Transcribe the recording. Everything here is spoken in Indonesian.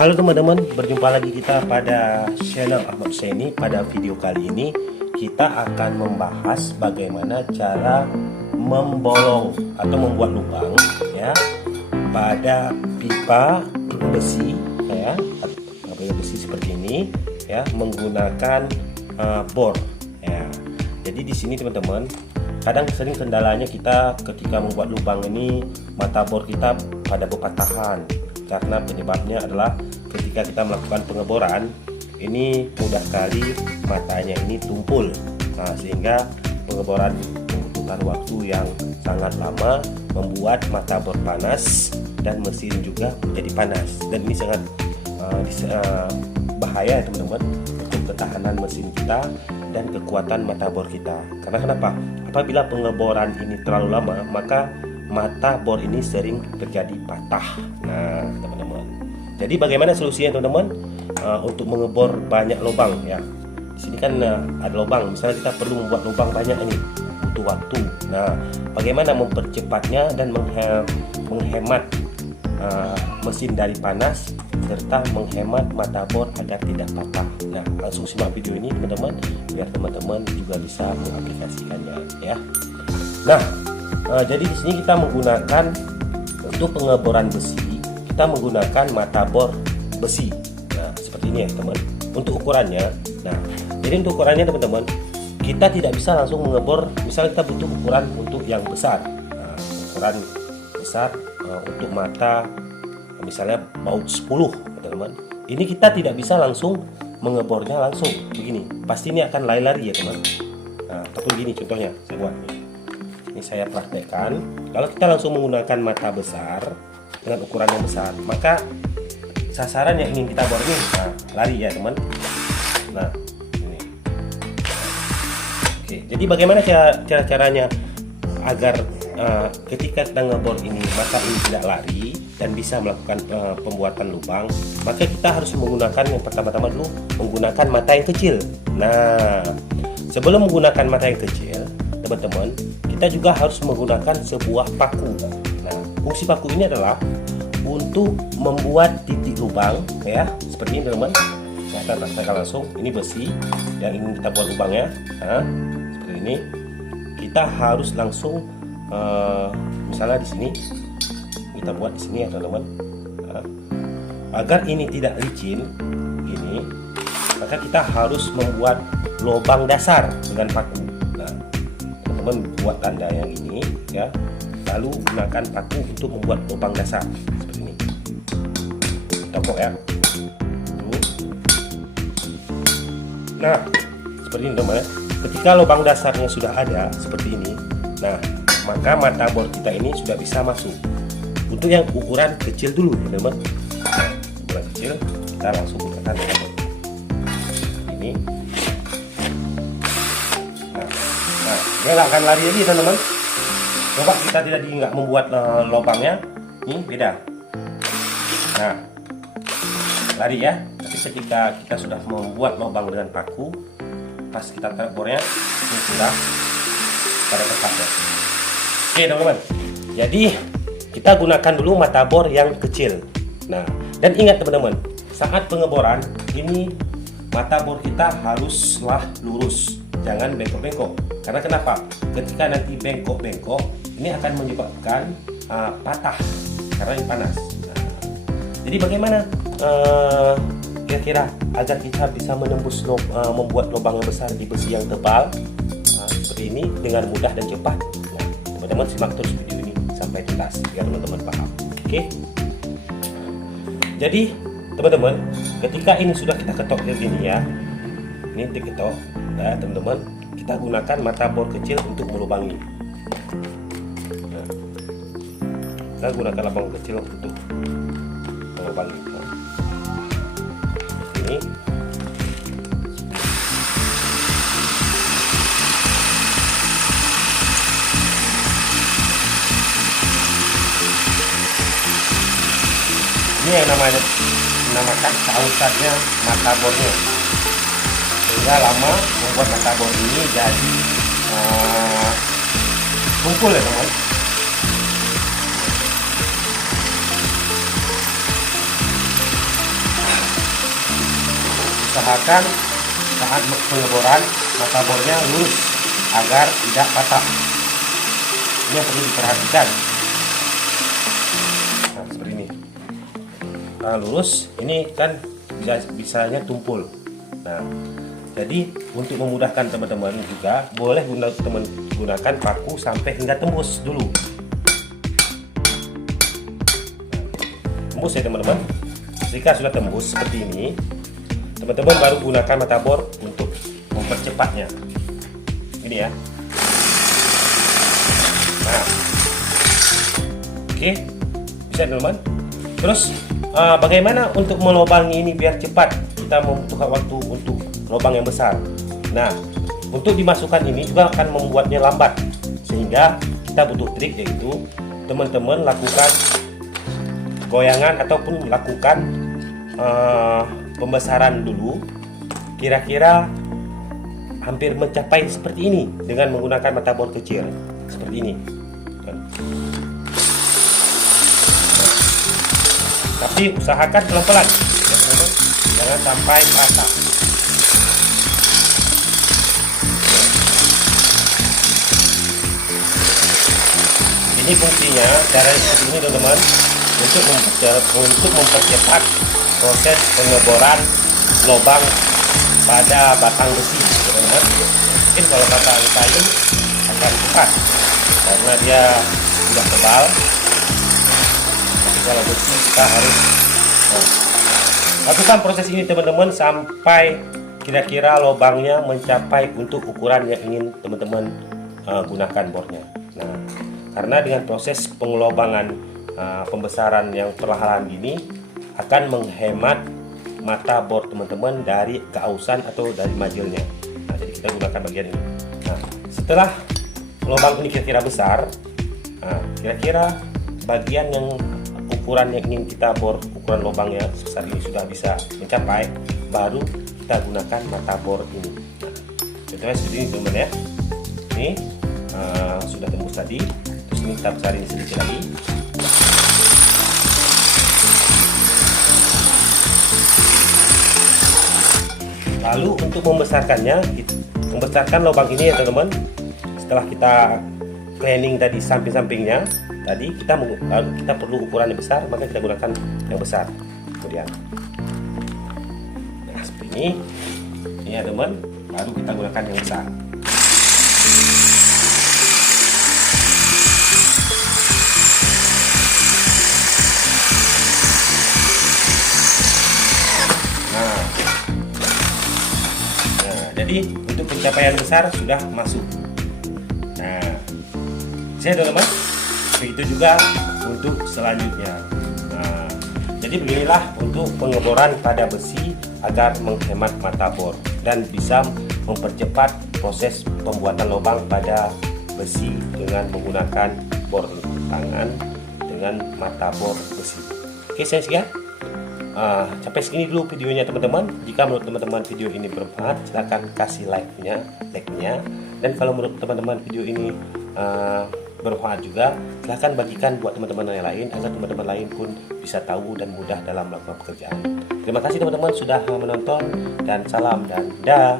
Halo teman-teman, berjumpa lagi kita pada channel Ahmad Husaini. Pada video kali ini kita akan membahas bagaimana cara membolong atau membuat lubang ya pada pipa besi ya, pipa besi seperti ini ya, menggunakan bor ya. Jadi di sini teman-teman, kadang sering kendalanya kita ketika membuat lubang ini, mata bor kita pada berpatahan. Karena penyebabnya adalah ketika kita melakukan pengeboran ini mudah sekali matanya ini tumpul, sehingga pengeboran membutuhkan waktu yang sangat lama, membuat mata bor panas dan mesin juga menjadi panas, dan ini sangat bahaya ya teman-teman untuk ketahanan mesin kita dan kekuatan mata bor kita. Karena kenapa? Apabila pengeboran ini terlalu lama, maka mata bor ini sering terjadi patah. Nah teman-teman, jadi bagaimana solusinya teman-teman untuk mengebor banyak lubang ya? Di sini kan ada lubang, misalnya kita perlu membuat lubang banyak ini, butuh waktu. Nah, bagaimana mempercepatnya dan menghemat mesin dari panas serta menghemat mata bor agar tidak patah. Nah, langsung simak video ini teman-teman, biar teman-teman juga bisa mengaplikasikannya ya. Nah, jadi di sini kita menggunakan untuk pengeboran besi, kita menggunakan mata bor besi. Nah, seperti ini ya teman. Untuk ukurannya, nah, jadi untuk ukurannya teman-teman, kita tidak bisa langsung mengebor. Misalnya kita butuh ukuran untuk yang besar. Nah, ukuran besar untuk mata misalnya baut 10, teman-teman. Ini kita tidak bisa langsung mengebornya langsung begini. Pasti ini akan lari-lari ya teman. Nah, ataupun gini contohnya saya buat. Ini saya praktekkan. Kalau kita langsung menggunakan mata besar dengan ukuran yang besar, maka sasaran yang ingin kita bor ini lari ya teman. Nah ini. Oke, jadi bagaimana caranya agar ketika kita ngebor ini mata ini tidak lari dan bisa melakukan pembuatan lubang, maka kita harus menggunakan yang pertama-tama dulu menggunakan mata yang kecil. Nah, sebelum menggunakan mata yang kecil teman-teman, kita juga harus menggunakan sebuah paku. Nah, fungsi paku ini adalah untuk membuat titik lubang ya, seperti ini teman-teman. Saya akan praktekkan langsung. Ini besi yang ingin kita buat lubangnya. Nah, seperti ini. Kita harus langsung misalnya di sini kita buat di sini ya teman-teman. Nah, agar ini tidak licin gini, maka kita harus membuat lubang dasar dengan paku. Nah, teman-teman buat tanda yang ini ya, lalu gunakan paku untuk membuat lubang dasar seperti ini. Tokok ya. Nah, seperti ini teman-teman. Ketika lubang dasarnya sudah ada seperti ini, nah maka mata bor kita ini sudah bisa masuk. Untuk yang ukuran kecil dulu teman-teman. Ukuran kecil kita langsung gunakan ini. Dia nggak akan lari lagi teman-teman. Coba kita nggak membuat lubangnya, ini beda. Nah, lari ya. Tapi ketika kita sudah membuat lubang dengan paku, pas kita tarik bornya, ini sudah pada tempatnya. Oke teman-teman. Jadi kita gunakan dulu mata bor yang kecil. Nah, dan ingat teman-teman, saat pengeboran ini mata bor kita haruslah lurus. Jangan bengkok-bengkok. Karena kenapa? Ketika nanti bengkok-bengkok, ini akan menyebabkan patah karena ini panas. Nah, jadi bagaimana kira-kira agar kita bisa menembus membuat lubang yang besar di besi yang tebal seperti ini dengan mudah dan cepat? Nah, teman-teman simak terus video ini sampai tuntas biar teman-teman paham. Oke? Jadi teman-teman, ketika ini sudah kita ketok kayak gini ya, ini diketok. Nah, teman-teman, kita gunakan mata bor kecil untuk melubangi. Nah, kita gunakan lubang kecil untuk melubangi. Nah, ini. Ini yang dinamakan sausannya mata bornya. Sehingga lama membuat mata bor ini jadi tumpul ya teman. usahakan saat pengeboran mata bornya lurus agar tidak patah. Ini yang perlu diperhatikan. Nah, seperti ini. Nah, lurus ini kan bisanya tumpul. Nah, jadi untuk memudahkan teman-teman juga boleh gunakan paku sampai hingga tembus dulu. Tembus ya teman-teman. Jika sudah tembus seperti ini, teman-teman baru gunakan mata bor untuk mempercepatnya. Ini ya. Nah, oke, bisa teman-teman. Terus bagaimana untuk melubangi ini biar cepat? Kita membutuhkan waktu untuk lubang yang besar. Nah, untuk dimasukkan ini juga akan membuatnya lambat, sehingga kita butuh trik, yaitu teman-teman lakukan goyangan ataupun lakukan pembesaran dulu, kira-kira hampir mencapai seperti ini dengan menggunakan mata bor kecil seperti ini. Tapi usahakan pelan-pelan ya, teman-teman, jangan sampai patah. Ini fungsinya cara seperti ini teman-teman, untuk mempercepat proses pengeboran lubang pada batang besi teman-teman. Mungkin kalau batang kayu akan cepat karena dia sudah tebal, tapi kalau besi kita harus lakukan proses ini teman-teman sampai kira-kira lubangnya mencapai untuk ukuran yang ingin teman-teman gunakan bornya. Nah, karena dengan proses pengelobangan pembesaran yang perlahan ini akan menghemat mata bor teman-teman dari keausan atau dari majelnya. Nah, jadi kita gunakan bagian ini. Nah, setelah lubang ini kira-kira besar, kira-kira bagian yang ukuran yang ingin kita bor, ukuran lubangnya sebesar ini sudah bisa mencapai, baru kita gunakan mata bor ini. Nah, contohnya seperti ini teman-teman ya. Ini sudah tembus tadi. Terus ini kita besarin sedikit lagi. Lalu untuk membesarkannya, membesarkan lubang ini ya teman-teman. Setelah kita planning tadi samping-sampingnya, tadi kita perlu ukuran yang besar, maka kita gunakan yang besar. Kemudian, nah seperti ini ya teman, baru kita gunakan yang besar. Jadi untuk pencapaian besar sudah masuk. Nah, saya teman-teman, begitu juga untuk selanjutnya. Nah, jadi beginilah untuk pengeboran pada besi agar menghemat mata bor dan bisa mempercepat proses pembuatan lubang pada besi dengan menggunakan bor tangan dengan mata bor besi. Oke, saya sekian. Sampai segini dulu videonya teman-teman. Jika menurut teman-teman video ini bermanfaat, silahkan kasih like-nya. Dan kalau menurut teman-teman video ini bermanfaat juga, silahkan bagikan buat teman-teman yang lain agar teman-teman lain pun bisa tahu dan mudah dalam melakukan pekerjaan. Terima kasih teman-teman sudah menonton, dan salam dan dah.